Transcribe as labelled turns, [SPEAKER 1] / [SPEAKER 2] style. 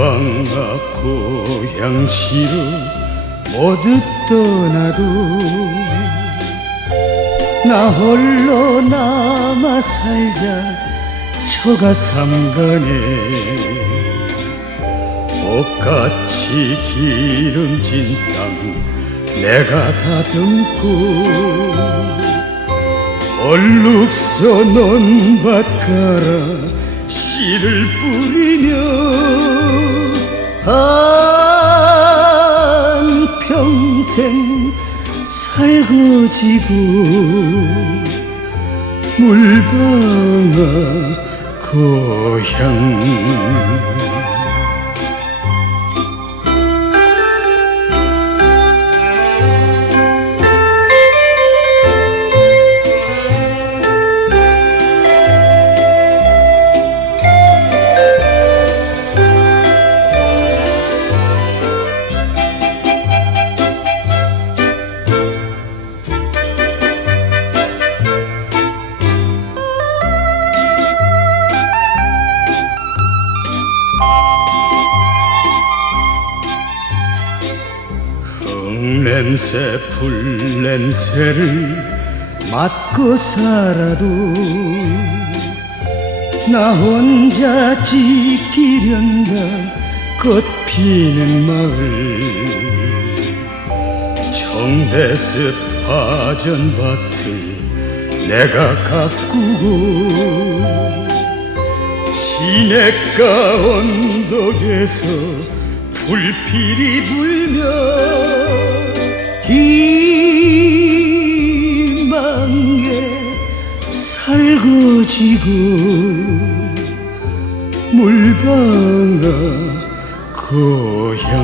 [SPEAKER 1] 물방아 고향시로 모두 떠나도 나 홀로 남아 살자 초가 삼간에 옷같이 기름진 땅 내가 다듬고 얼룩서 논밭 가라 씨를 뿌리며 한 평생 살거지고 물방아 고향 냄새 풀 냄새를 맡고 살아도 나 혼자 지키련다. 꽃 피는 마을. 청대숲 파전밭을 내가 가꾸고 시냇가 언덕에서 불필이 불며 희망에 살거지고 물방아 고향